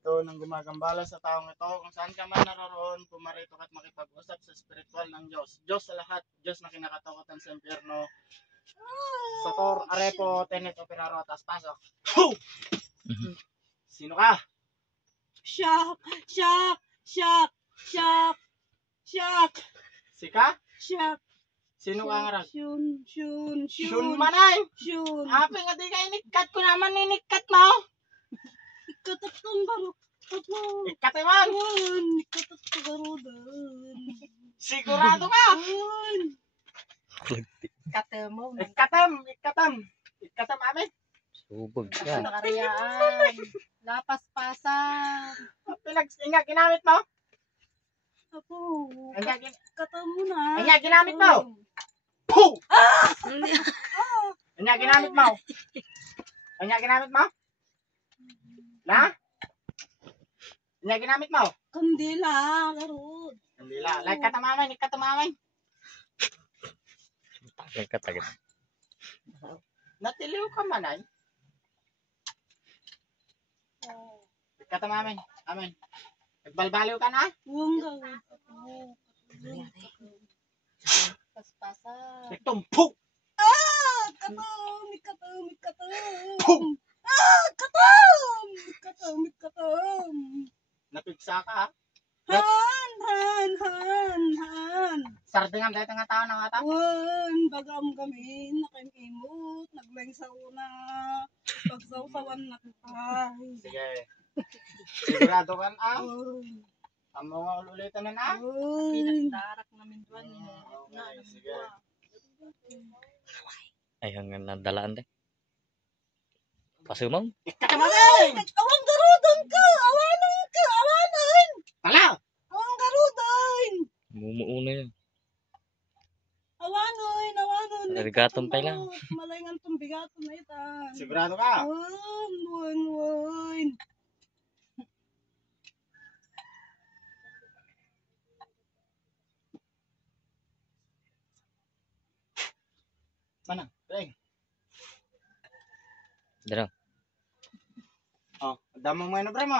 ito ng gumagambala sa taong ito. Kung saan ka man naroroon, pumarito at makipag-usap sa spiritual ng Diyos. Diyos sa lahat, Diyos na kinakatakutan sa impyerno. Sator, Arepo, Tenet, Operarotas, pasok. Sino ka? Shock! Shock! Shock! Shock! Shock! Sika? Shock! Sino ka nga rin? Shun! Shun manay! Shun! Happy nga di ka inikat ko naman inikat mo! Ikatatong barok! Ikat naman! Ikatatong barodan! Sigurado ka! Ikatam amin! Subog Sa ka. kariyaan! Lapaspasan! Inga, ginamit mo? Ako! Inga, Kata mo na! Inga, ginamit mo? Puh! Inga, ginamit mo? Inga, ginamit mo? Na? Inga, ginamit mo? Kandila! Garod! Kandila. Like katamamay, katamamay. Tagal. Natiliw ka man ay. Katamamay. Amen. Nagbalbaliw ka na? Huwag gawin ako. Paspasan! Nagtumpok! Pum! Katom! Napigsa ka ha? Han! Sardingan dahil nga tao na nga tao. Wan! Bagam kami, nakimimot, naglengsaw na, pagsawsawan na kita. Sige. Sigurado ka na. Wan! Ang mga ulitan na na. Pinagdarak namin doon. Okay, sige. Ay, hanggang nadalaan din. Pasumang. Katamamay! Awang garudan ka! Awanan! Tala! Awang garudan! Mumuuna yun. Awanan! Arigatong pa lang. Malingan tong bigaton na itan. Sigurado ka? Wan! Mana? Reng. Dara. Oh, damang mo ano bre mo.